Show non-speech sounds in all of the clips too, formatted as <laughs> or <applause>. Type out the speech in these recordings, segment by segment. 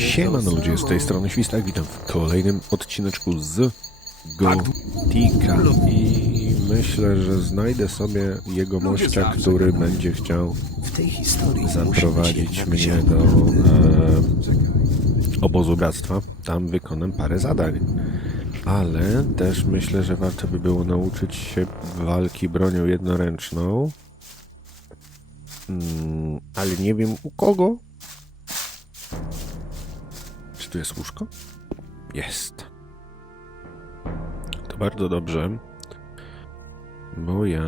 Siemano ludzie, z tej strony Świstak, witam w kolejnym odcineczku z Gotika i myślę, że znajdę sobie jego mościa, który będzie chciał zaprowadzić mnie do e, obozu bractwa. Tam wykonam parę zadań. Ale też myślę, że warto by było nauczyć się walki bronią jednoręczną. Mm, ale nie wiem u kogo. Czy tu jest łóżko? Jest. To bardzo dobrze. Bo ja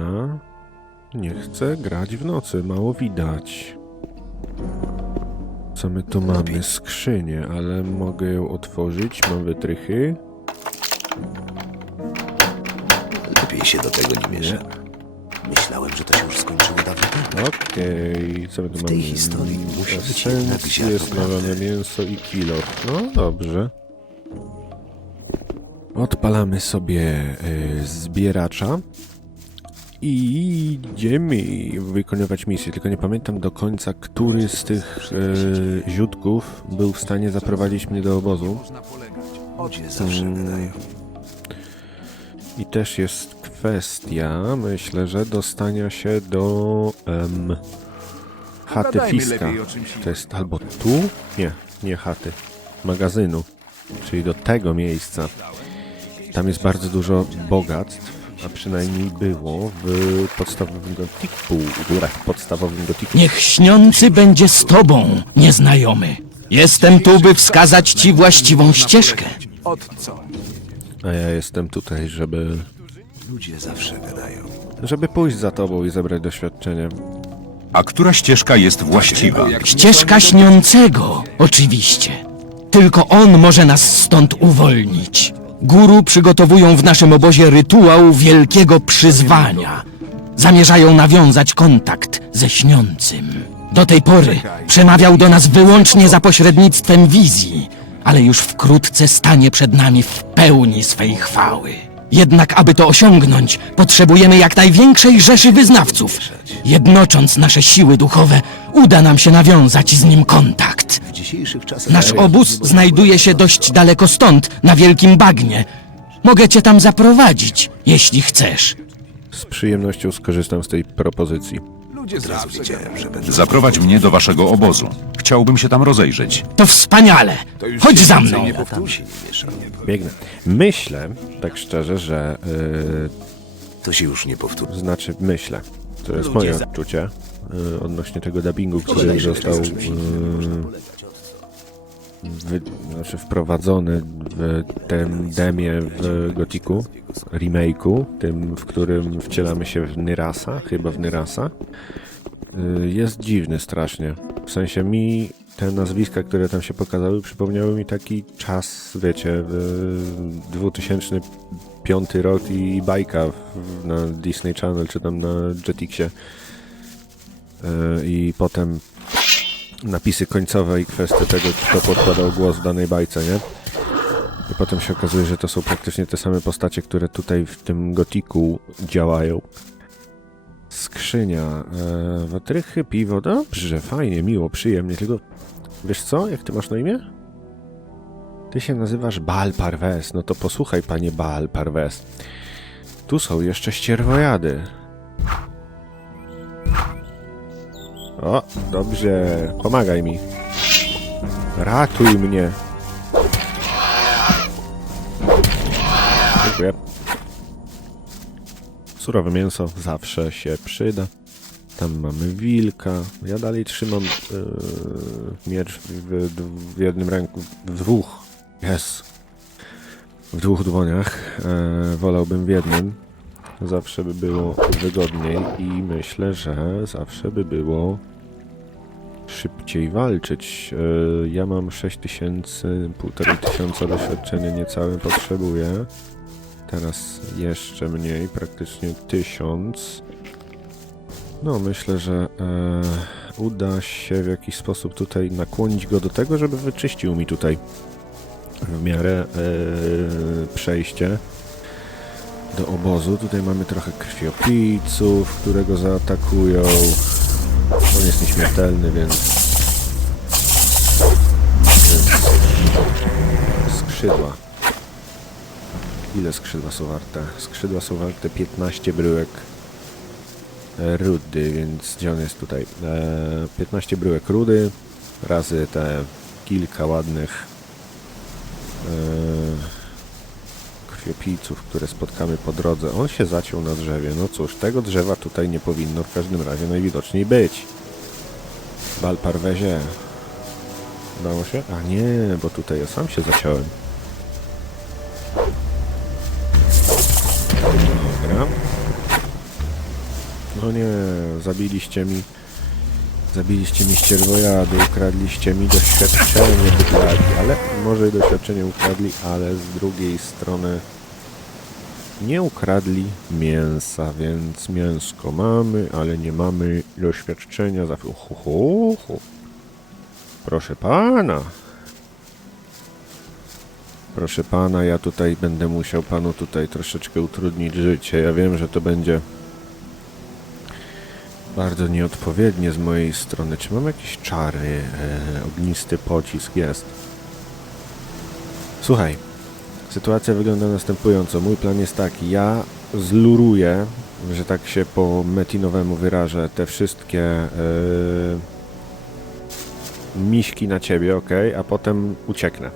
nie chcę grać w nocy, mało widać. Co my tu mamy? Skrzynię, ale mogę ją otworzyć. Mam wytrychy. lepiej się do tego nie mieszam. Myślałem, że to się już skończyło dawno temu. Okej, co my tu W mamy? tej historii musi być jednak Esencje, ziarno smażone prawdy. mięso i kilo. No dobrze. Odpalamy sobie y, zbieracza i idziemy wykonywać misję. Tylko nie pamiętam do końca, który z tych y, ziutków był w stanie zaprowadzić mnie do obozu. Ludzie zawsze gadają. I też jest kwestia, myślę, że dostania się do em, chaty Fiska. lepiej o czymś To jest albo tu? Nie, nie chaty. Magazynu. Czyli do tego miejsca. Tam jest bardzo dużo bogactw, a przynajmniej było w podstawowym gotiku. W podstawowym gotiku. Niech śniący będzie z tobą, nieznajomy. Jestem tu, by wskazać ci właściwą ścieżkę. Od co? A ja jestem tutaj, żeby, Ludzie zawsze gadają. żeby pójść za tobą i zebrać doświadczenie. A która ścieżka jest właściwa? Ścieżka śniącego, oczywiście. Tylko on może nas stąd uwolnić. Guru przygotowują w naszym obozie rytuał wielkiego przyzwania. Zamierzają nawiązać kontakt ze śniącym. Do tej pory przemawiał do nas wyłącznie za pośrednictwem wizji, ale już wkrótce stanie przed nami w pełni swej chwały. Jednak, aby to osiągnąć, potrzebujemy jak największej rzeszy wyznawców. Jednocząc nasze siły duchowe, uda nam się nawiązać z nim kontakt. Nasz obóz znajduje się dość daleko stąd, na wielkim bagnie. Mogę cię tam zaprowadzić, jeśli chcesz. Z przyjemnością skorzystam z tej propozycji. Ludzie zawsze Wiedziałem, że będę... Zaprowadź mnie do waszego obozu. Chciałbym się tam rozejrzeć. To wspaniale! Chodź za mną! Ja tam się nie mieszam. Biegnę. Myślę, tak szczerze, że To się już nie powtórzy. yy, znaczy myślę. To jest moje odczucie yy, odnośnie tego dubbingu, który został yy, wy, znaczy wprowadzony w tym demie w Gotiku, remake'u, tym, w którym wcielamy się w Nyrasa, chyba w Nyrasa. Yy, jest dziwny strasznie. W sensie mi te nazwiska, które tam się pokazały, przypomniały mi taki czas, wiecie, yy, 2005 rok i bajka na Disney Channel, czy tam na Jetixie. Yy, I potem napisy końcowe i kwestie tego, kto podkładał głos w danej bajce, nie? I potem się okazuje, że to są praktycznie te same postacie, które tutaj w tym gotiku działają. Skrzynia, e, watrychy, piwo, dobrze, fajnie, miło, przyjemnie, tylko wiesz co, jak ty masz na imię? Ty się nazywasz Baal Parves, no to posłuchaj panie Baal Parves. Tu są jeszcze ścierwojady. O, dobrze, pomagaj mi. Ratuj mnie. Dziękuję. Surowe mięso zawsze się przyda. Tam mamy wilka. Ja dalej trzymam yy, miecz w, w jednym ręku, w dwóch. Jest. W dwóch dłoniach. E, wolałbym w jednym. Zawsze by było wygodniej i myślę, że zawsze by było szybciej walczyć. E, Ja mam 6000, 1500 doświadczenia niecałe potrzebuję. Teraz jeszcze mniej, praktycznie 1000. No, myślę, że e, uda się w jakiś sposób tutaj nakłonić go do tego, żeby wyczyścił mi tutaj w miarę e, przejście do obozu. Tutaj mamy trochę krwiopijców, które go zaatakują. On jest nieśmiertelny, więc... skrzydła. Ile skrzydła są warte? Skrzydła są warte 15 bryłek e, rudy, więc gdzie on jest tutaj? E, 15 bryłek rudy razy te kilka ładnych e, krwiopijców, które spotkamy po drodze. On się zaciął na drzewie. No cóż, tego drzewa tutaj nie powinno w każdym razie najwidoczniej być. Balparwezie. Udało się? A nie, bo tutaj ja sam się zaciąłem. Dobra. No nie, zabiliście mi... Zabiliście mi ścierwojady, ukradliście mi doświadczenie wydali, ale może doświadczenie ukradli, ale z drugiej strony nie ukradli mięsa, więc mięsko mamy, ale nie mamy doświadczenia za... Hu. Proszę pana. Proszę pana, ja tutaj będę musiał panu tutaj troszeczkę utrudnić życie. Ja wiem, że to będzie bardzo nieodpowiednie z mojej strony. Czy mam jakieś czary? E, ognisty pocisk jest. Słuchaj, sytuacja wygląda następująco. Mój plan jest taki. Ja zluruję, że tak się po metinowemu wyrażę, te wszystkie e, miśki na ciebie, ok? A potem ucieknę.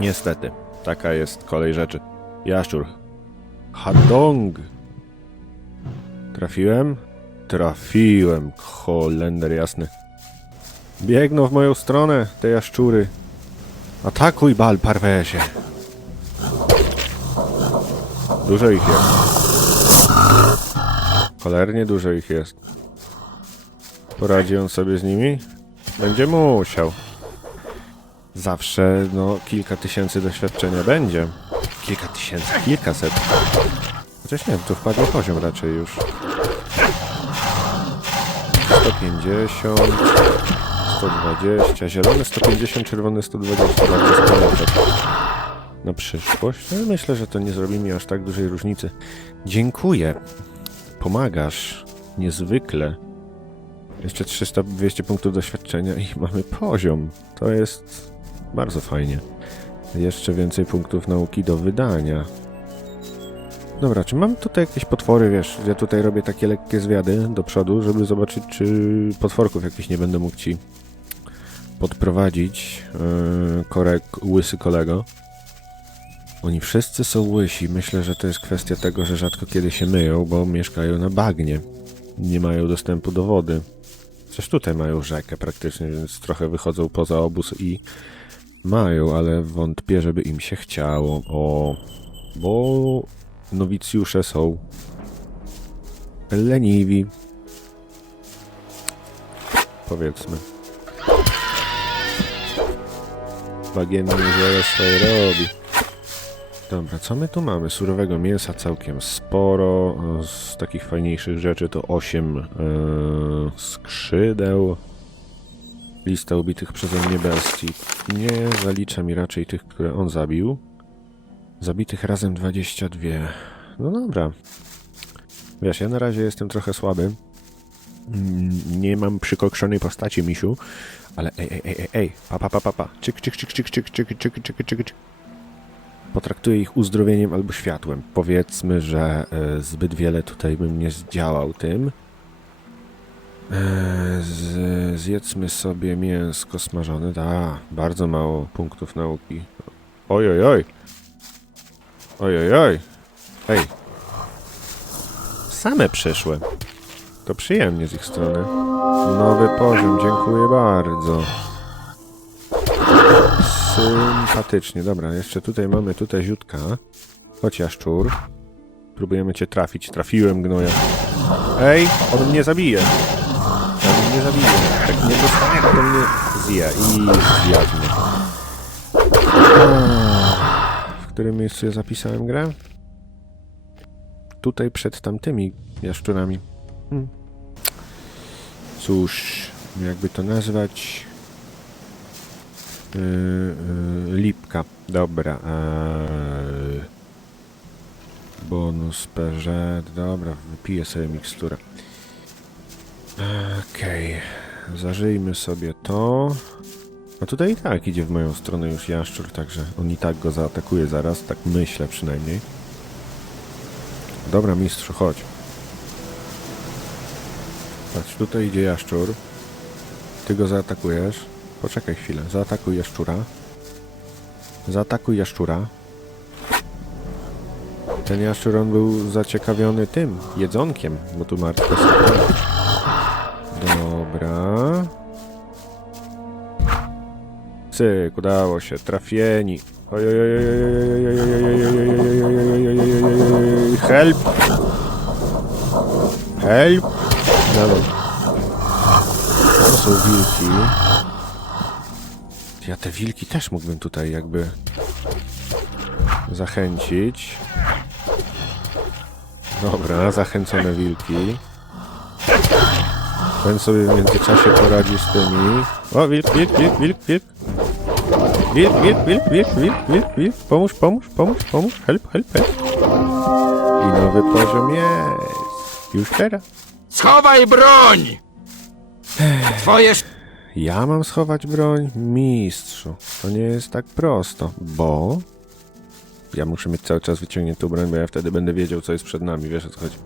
Niestety, taka jest kolej rzeczy. Jaszczur. Hadong! Trafiłem? Trafiłem, holender jasny. Biegną w moją stronę, te jaszczury. Atakuj, Bal Parwesie. Dużo ich jest. Cholernie dużo ich jest. Poradzi on sobie z nimi? Będzie musiał. Zawsze, no, kilka tysięcy doświadczenia będzie. Kilka tysięcy, kilkaset. Chociaż nie wiem, tu wpadł poziom raczej już. 150, 120, zielony 150, czerwony 120, bardzo sprawdzę. Na przyszłość, ale myślę, że to nie zrobi mi aż tak dużej różnicy. Dziękuję. Pomagasz. Niezwykle. Jeszcze 300-200 punktów doświadczenia i mamy poziom. To jest bardzo fajnie. Jeszcze więcej punktów nauki do wydania. Dobra, czy mam tutaj jakieś potwory, wiesz, ja tutaj robię takie lekkie zwiady do przodu, żeby zobaczyć, czy potworków jakichś nie będę mógł ci podprowadzić. Yy, korek, łysy kolego. Oni wszyscy są łysi. Myślę, że to jest kwestia tego, że rzadko kiedy się myją, bo mieszkają na bagnie. Nie mają dostępu do wody. Chociaż tutaj mają rzekę praktycznie, więc trochę wychodzą poza obóz i mają, ale wątpię, żeby im się chciało. O, bo nowicjusze są leniwi. Powiedzmy. Bagienny niewiele swoje robi. Dobra, co my tu mamy? Surowego mięsa całkiem sporo. Z takich fajniejszych rzeczy to 8 e, skrzydeł. Lista ubitych przeze mnie bestii. Nie zalicza mi raczej tych, które on zabił. Zabitych razem 22. No dobra. Wiesz, ja na razie jestem trochę słaby. Mm, Nie mam przykokszonej postaci, misiu. Ale ej, ej, ej, ej. Pa, pa, pa, pa, pa. Czyk, czyk, czyk, czyk, czyk, czyk, czyk, czyk, czyk, czyk. Potraktuję ich uzdrowieniem albo światłem. Powiedzmy, że e, zbyt wiele tutaj bym nie zdziałał tym. E, z, zjedzmy sobie mięsko smażone. Da, bardzo mało punktów nauki. Oj, oj, oj. Oj, oj. Ej. Same przyszły. To przyjemnie z ich strony. Nowy poziom, dziękuję bardzo. Sympatycznie, dobra, jeszcze tutaj mamy tutaj ziutka. Chodź jaszczur. Próbujemy cię trafić. Trafiłem gnoja. Ej, on mnie zabije. On mnie zabije. Jak nie dostanie, to mnie zje i zjadł mnie. Którym miejscu ja zapisałem grę? Tutaj przed tamtymi jaszczurami. Hmm. Cóż, jakby to nazwać? Yy, yy, lipka. Dobra. Yy. Bonus PZ. Dobra, wypiję sobie miksturę. Okej. Zażyjmy sobie to. A tutaj i tak idzie w moją stronę już jaszczur, także on i tak go zaatakuje zaraz, tak myślę przynajmniej. Dobra, mistrzu, chodź. Patrz, tutaj idzie jaszczur. Ty go zaatakujesz. Poczekaj chwilę, zaatakuj jaszczura. Zaatakuj jaszczura. Ten jaszczur, on był zaciekawiony tym, jedzonkiem, bo tu martwe. Dobra. Oj, oj, oj, oj, Help! Help! Dobra. To są wilki. Ja te wilki też mógłbym tutaj jakby zachęcić. Dobra, zachęcone wilki. Ten sobie w międzyczasie poradzi z tymi. O, wilk, wilk, wilk, wilk, wilk. Wilk, wilk, wilk, wilk, wilk, wilk, wilk. Pomóż, pomóż, pomóż, pomóż. Help, help, help. I nowy poziom jest. Już teraz. Schowaj broń! Twoje Ja mam schować broń? Mistrzu. To nie jest tak prosto, bo... Ja muszę mieć cały czas wyciągniętą broń, bo ja wtedy będę wiedział, co jest przed nami. Wiesz o co chodzi?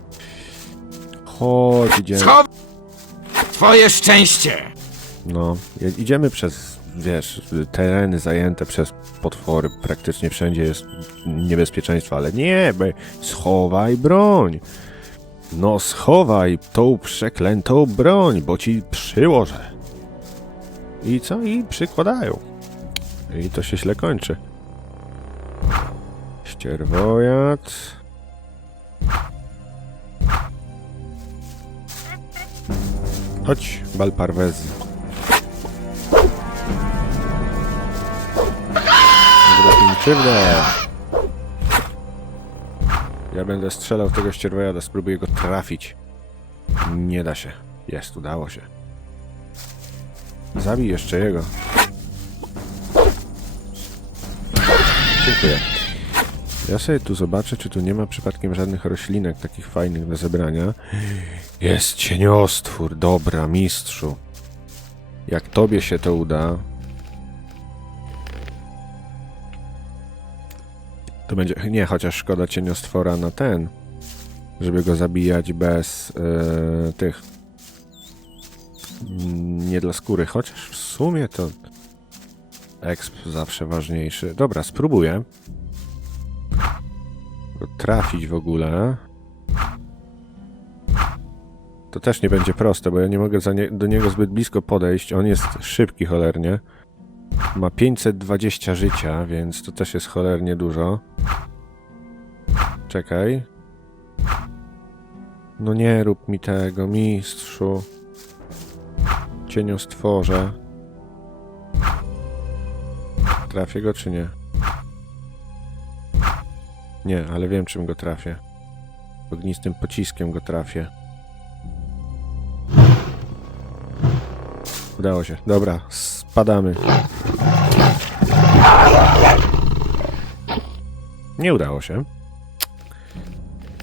Chodź, idziemy. Schow... Twoje szczęście! No, idziemy przez, wiesz, tereny zajęte przez potwory. Praktycznie wszędzie jest niebezpieczeństwo, ale nie, schowaj broń. No, schowaj tą przeklętą broń, bo ci przyłożę. I co? I przykładają. I to się źle kończy. Ścierwojad. Chodź, Balparwezy. Krzywdę. Ja będę strzelał w tego ścierwojada, spróbuję go trafić. Nie da się. Jest, udało się. Zabij jeszcze jego. Dziękuję. Ja sobie tu zobaczę, czy tu nie ma przypadkiem żadnych roślinek takich fajnych do zebrania. Jest cieniostwór, dobra, mistrzu. Jak tobie się to uda, będzie. Nie, chociaż szkoda cieniostwora na ten, żeby go zabijać bez e, tych. Mm, Nie dla skóry, chociaż w sumie to. Exp zawsze ważniejszy. Dobra, spróbuję. Trafić w ogóle. To też nie będzie proste, bo ja nie mogę nie, do niego zbyt blisko podejść. On jest szybki cholernie. Ma 520 życia, więc to też jest cholernie dużo. Czekaj. No nie rób mi tego, mistrzu. Cieniu stworzę. Trafię go czy nie? Nie, ale wiem czym go trafię. Ognistym pociskiem go trafię. Udało się. Dobra, spadamy. Nie udało się.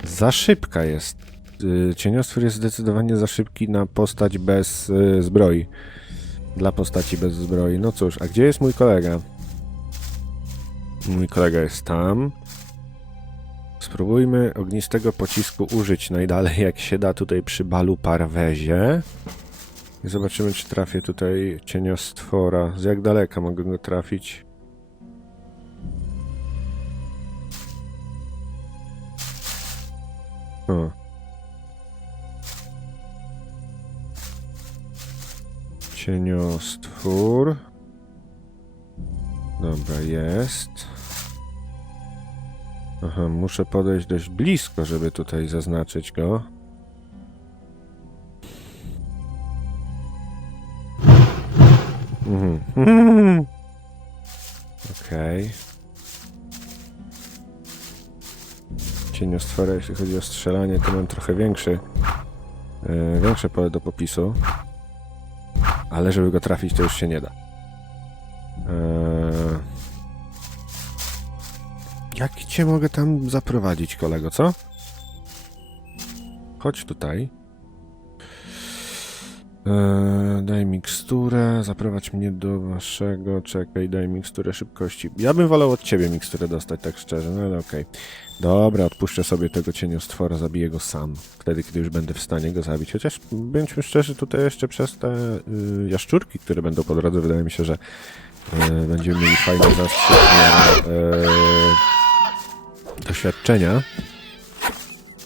Za szybka jest. Y, Cieniostwór jest zdecydowanie za szybki na postać bez y, zbroi. Dla postaci bez zbroi. No cóż, a gdzie jest mój kolega? Mój kolega jest tam. Spróbujmy ognistego pocisku użyć najdalej jak się da tutaj przy balu parwezie. Zobaczymy, czy trafię tutaj cieniostwora. Z jak daleka mogę go trafić? O. Cieniostwór. Dobra, jest. Aha, muszę podejść dość blisko, żeby tutaj zaznaczyć go. Mhm. Okej. Cieniostwora, jeśli chodzi o strzelanie, to mam trochę większy, e, większe pole do popisu. Ale żeby go trafić, to już się nie da. Eee... Jak cię mogę tam zaprowadzić, kolego, co? Chodź tutaj. Eee, daj miksturę, zaprowadź mnie do waszego, czekaj, daj miksturę szybkości. Ja bym wolał od ciebie miksturę dostać, tak szczerze, no ale okej. Dobra, odpuszczę sobie tego cieniostwora, zabiję go sam, wtedy, kiedy już będę w stanie go zabić. Chociaż, bądźmy szczerzy, tutaj jeszcze przez te y, jaszczurki, które będą po drodze, wydaje mi się, że y, będziemy mieli fajne zastrzyk y, doświadczenia.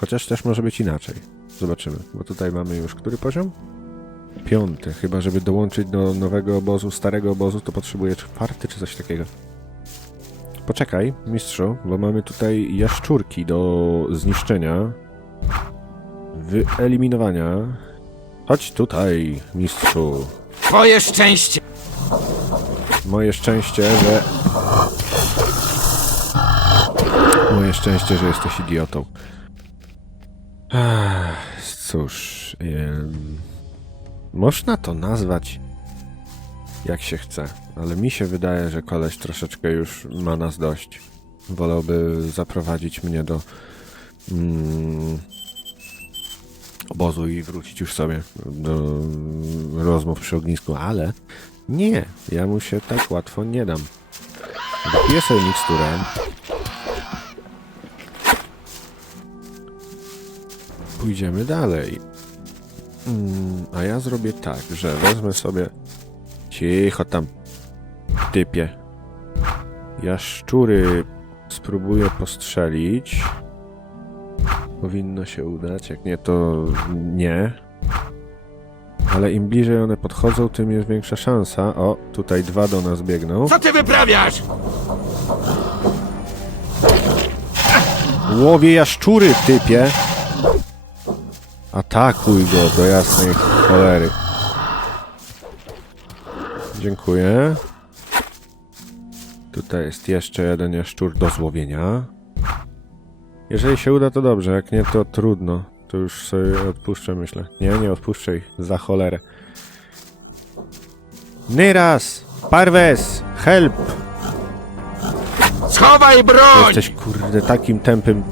Chociaż też może być inaczej. Zobaczymy, bo tutaj mamy już który poziom? Piąty, chyba żeby dołączyć do nowego obozu, starego obozu, to potrzebuję czwarty czy coś takiego. Poczekaj, mistrzu, bo mamy tutaj jaszczurki do zniszczenia, wyeliminowania. Chodź tutaj, mistrzu. Twoje szczęście! Moje szczęście, że... Moje szczęście, że jesteś idiotą. Ach, cóż... Można to nazwać jak się chce, ale mi się wydaje, że koleś troszeczkę już ma nas dość. Wolałby zaprowadzić mnie do mm, obozu i wrócić już sobie do rozmów przy ognisku, ale nie, ja mu się tak łatwo nie dam. Dopiję sobie miksturę. Pójdziemy dalej. Mm, a ja zrobię tak, że wezmę sobie... Cicho tam, typie. Ja szczury spróbuję postrzelić. Powinno się udać, jak nie to nie. Ale im bliżej one podchodzą, tym jest większa szansa. O, tutaj dwa do nas biegną. Co ty wyprawiasz? Łowię jaszczury, typie! Atakuj go do jasnej cholery. Dziękuję. Tutaj jest jeszcze jeden jaszczur do złowienia. Jeżeli się uda, to dobrze, jak nie, to trudno. To już sobie odpuszczę, myślę. Nie, nie odpuszczę ich. Za cholerę. Nyras! Parves! Help! Schowaj broń! Jesteś kurde takim tępym.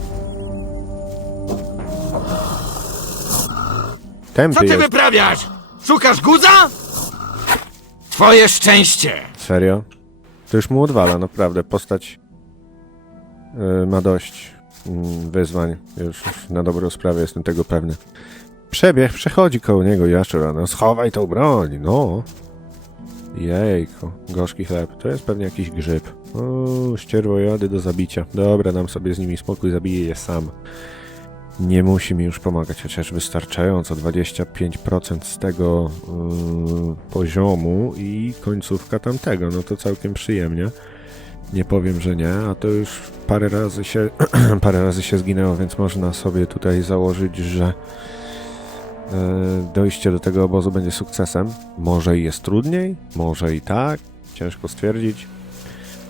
Tępy Co ty jest. wyprawiasz? Szukasz guza? Twoje szczęście! Serio? To już mu odwala, naprawdę. Postać yy, ma dość mm, wyzwań. Już, już na dobrą sprawę jestem tego pewny. Przebieg, przechodzi koło niego jaszczur, no schowaj tą broń, no. Jejku, gorzki chleb. To jest pewnie jakiś grzyb. O, ścierwojady do zabicia. Dobra, dam sobie z nimi spokój, zabiję je sam. Nie musi mi już pomagać, chociaż wystarczająco 25% z tego yy, poziomu i końcówka tamtego. No to całkiem przyjemnie. Nie powiem, że nie, a to już parę razy się, <clears throat> parę razy się zginęło, więc można sobie tutaj założyć, że e, dojście do tego obozu będzie sukcesem. Może i jest trudniej, może i tak, ciężko stwierdzić.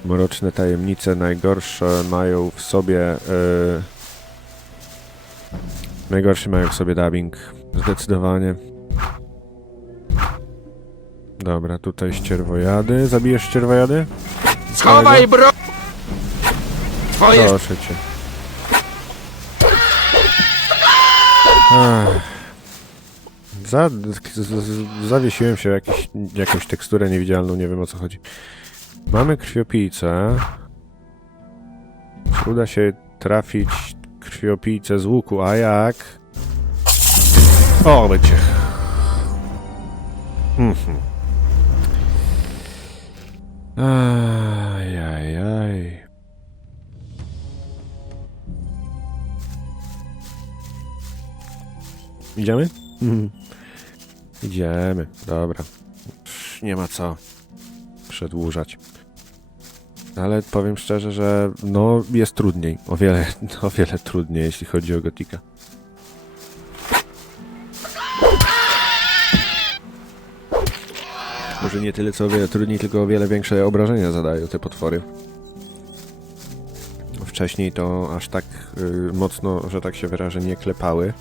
Mroczne tajemnice najgorsze mają w sobie. E, najgorszy mają w sobie dubbing, zdecydowanie. Dobra, tutaj ścierwojady. Zabijesz ścierwojady? Schowaj broń! Twoje Proszę cię. Ach. Za, zawiesiłem się w jakiś, jakąś teksturę niewidzialną, nie wiem o co chodzi. Mamy krwiopijcę. Czy uda się trafić krwiopijcę z łuku, a jak? O, będzie. Mhm. Ajajaj. Idziemy? Mhm. Idziemy, dobra. Nie ma co przedłużać. Ale powiem szczerze, że no jest trudniej. O wiele, <laughs> o wiele trudniej, jeśli chodzi o Gotika. Może nie tyle co o wiele trudniej, tylko o wiele większe obrażenia zadają te potwory. Wcześniej to aż tak y, mocno, że tak się wyrażę, nie klepały.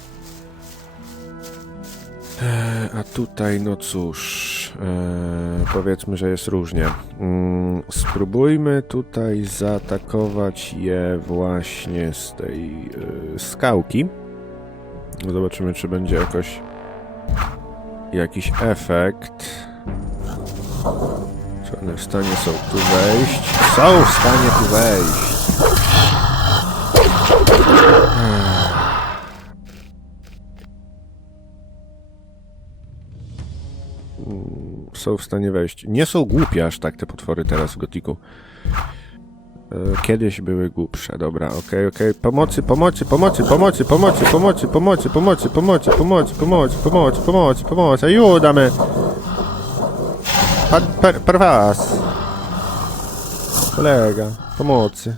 E, A tutaj, no cóż, e, powiedzmy, że jest różnie. Mm, spróbujmy tutaj zaatakować je właśnie z tej e, skałki. Zobaczymy, czy będzie jakoś jakiś efekt. Czy one w stanie są tu wejść? Są w stanie tu wejść. Są w stanie wejść. Nie są głupie aż tak te potwory teraz w Gotiku. E, Kiedyś były głupsze, dobra, okej, okej. Pomocy, pomocy, pomocy, pomocy, pomocy, pomocy, pomocy, pomocy, pomocy, pomocy, pomocy, pomocy, pomocy, pomocy, aiutami! Per, per, per was! Kolega, pomocy.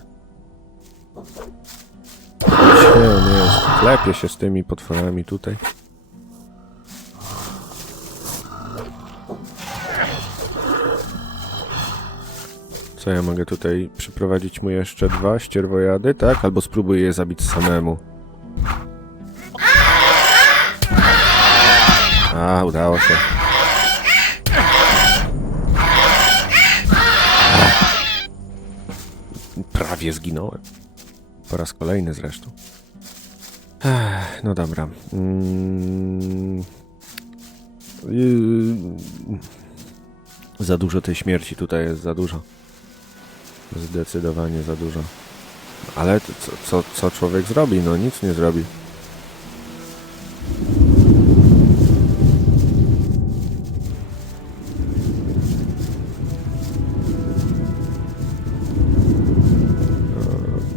Świetnie jest. Klepie się z tymi potworami tutaj. Co ja mogę tutaj przyprowadzić mu jeszcze dwa ścierwojady, tak? Albo spróbuję je zabić samemu. A, udało się. Prawie zginąłem. Po raz kolejny zresztą. No dobra. Mm. Yy. Za dużo tej śmierci tutaj jest, za dużo. Zdecydowanie za dużo. Ale co, co, co człowiek zrobi? No nic nie zrobi.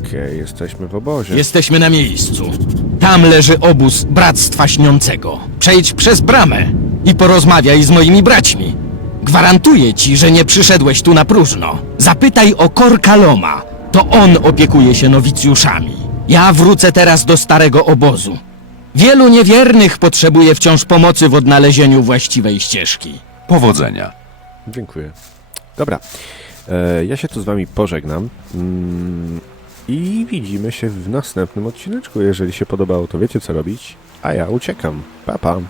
Okej, jesteśmy w obozie. Jesteśmy na miejscu. Tam leży obóz Bractwa Śniącego. Przejdź przez bramę i porozmawiaj z moimi braćmi. Gwarantuję ci, że nie przyszedłeś tu na próżno. Zapytaj o Korkaloma. To on opiekuje się nowicjuszami. Ja wrócę teraz do starego obozu. Wielu niewiernych potrzebuje wciąż pomocy w odnalezieniu właściwej ścieżki. Powodzenia. Dziękuję. Dobra. E, ja się tu z wami pożegnam. Mm, I widzimy się w następnym odcineczku. Jeżeli się podobało, to wiecie co robić. A ja uciekam. Pa, pa.